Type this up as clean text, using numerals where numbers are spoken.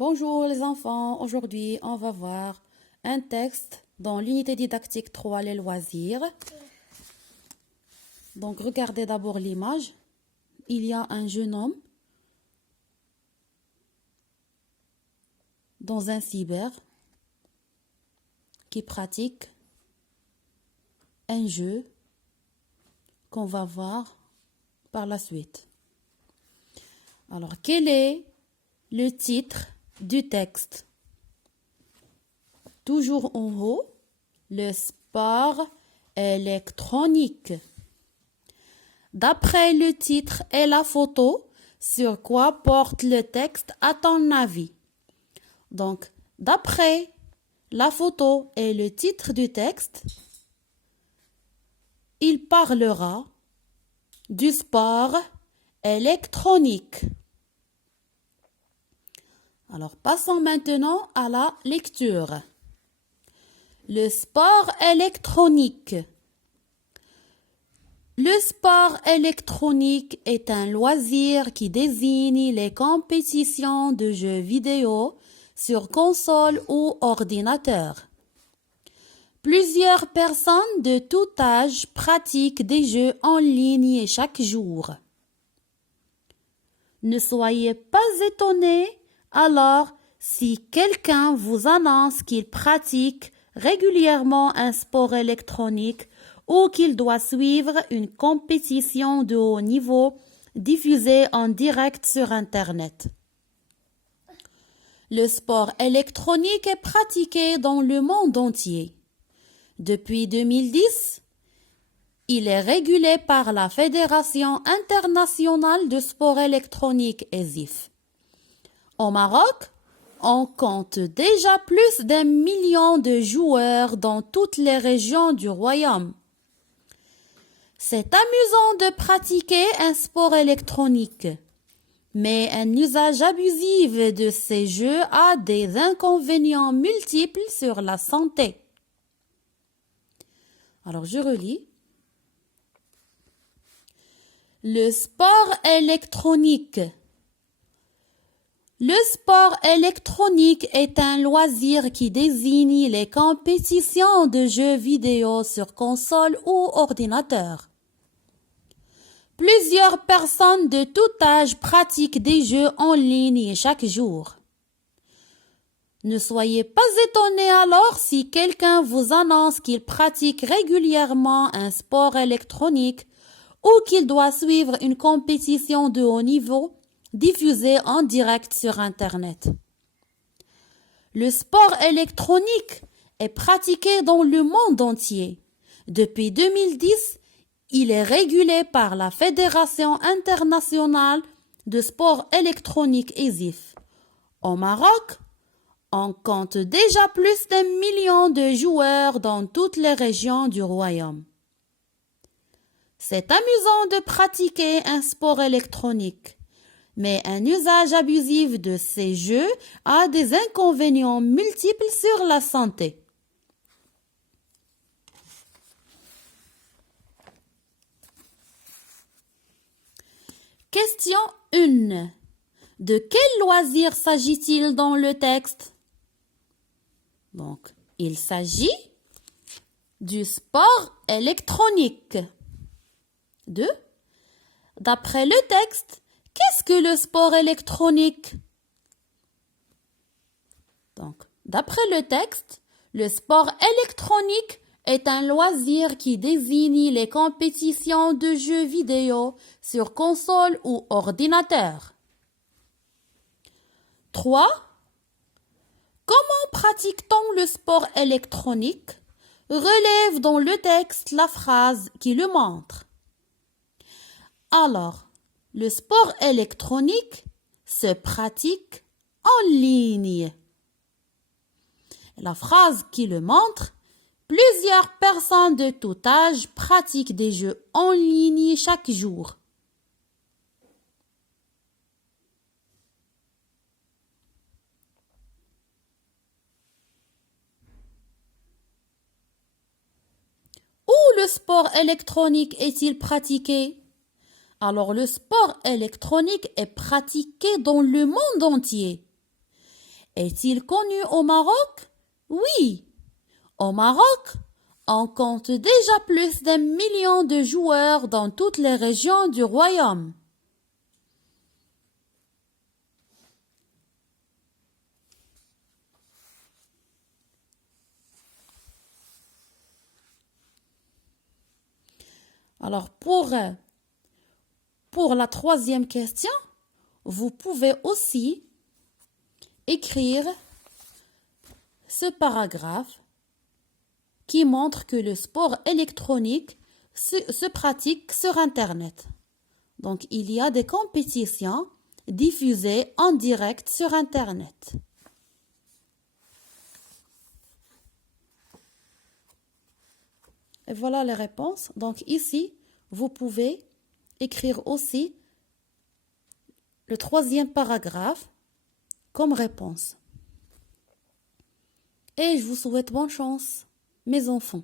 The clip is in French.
Bonjour les enfants, aujourd'hui on va voir un texte dans l'unité didactique 3, les loisirs. Donc regardez d'abord l'image. Il y a un jeune homme dans un cyber qui pratique un jeu qu'on va voir par la suite. Alors, quel est le titre du texte? Toujours en haut, le sport électronique. D'après le titre et la photo, sur quoi porte le texte à ton avis? Donc, d'après la photo et le titre du texte, il parlera du sport électronique. Alors, passons maintenant à la lecture. Le sport électronique. Le sport électronique est un loisir qui désigne les compétitions de jeux vidéo sur console ou ordinateur. Plusieurs personnes de tout âge pratiquent des jeux en ligne chaque jour. Ne soyez pas étonnés alors si quelqu'un vous annonce qu'il pratique régulièrement un sport électronique ou qu'il doit suivre une compétition de haut niveau diffusée en direct sur Internet. Le sport électronique est pratiqué dans le monde entier. Depuis 2010, il est régulé par la Fédération internationale de sport électronique ESIF. Au Maroc, on compte déjà plus d'1 million de joueurs dans toutes les régions du royaume. C'est amusant de pratiquer un sport électronique, mais un usage abusif de ces jeux a des inconvénients multiples sur la santé. Alors je relis. Le sport électronique. Le sport électronique est un loisir qui désigne les compétitions de jeux vidéo sur console ou ordinateur. Plusieurs personnes de tout âge pratiquent des jeux en ligne chaque jour. Ne soyez pas étonnés alors si quelqu'un vous annonce qu'il pratique régulièrement un sport électronique ou qu'il doit suivre une compétition de haut niveau diffusée en direct sur Internet. Le sport électronique est pratiqué dans le monde entier. Depuis 2010, il est régulé par la Fédération internationale de sport électronique ESIF. Au Maroc, on compte déjà plus d'1 million de joueurs dans toutes les régions du royaume. C'est amusant de pratiquer un sport électronique, mais un usage abusif de ces jeux a des inconvénients multiples sur la santé. Question 1. De quel loisir s'agit-il dans le texte? Donc, il s'agit du sport électronique. 2. D'après le texte, qu'est-ce que le sport électronique? Donc, d'après le texte, le sport électronique est un loisir qui désigne les compétitions de jeux vidéo sur console ou ordinateur. 3. Comment pratique-t-on le sport électronique? Relève dans le texte la phrase qui le montre. Alors, le sport électronique se pratique en ligne. La phrase qui le montre, plusieurs personnes de tout âge pratiquent des jeux en ligne chaque jour. Où le sport électronique est-il pratiqué? Alors, le sport électronique est pratiqué dans le monde entier. Est-il connu au Maroc? Oui. Au Maroc, on compte déjà plus d'un million de joueurs dans toutes les régions du royaume. Alors, pour la troisième question, vous pouvez aussi écrire ce paragraphe qui montre que le sport électronique se pratique sur Internet. Donc, il y a des compétitions diffusées en direct sur Internet. Et voilà les réponses. Donc ici, vous pouvez écrire aussi le troisième paragraphe comme réponse. Et je vous souhaite bonne chance, mes enfants.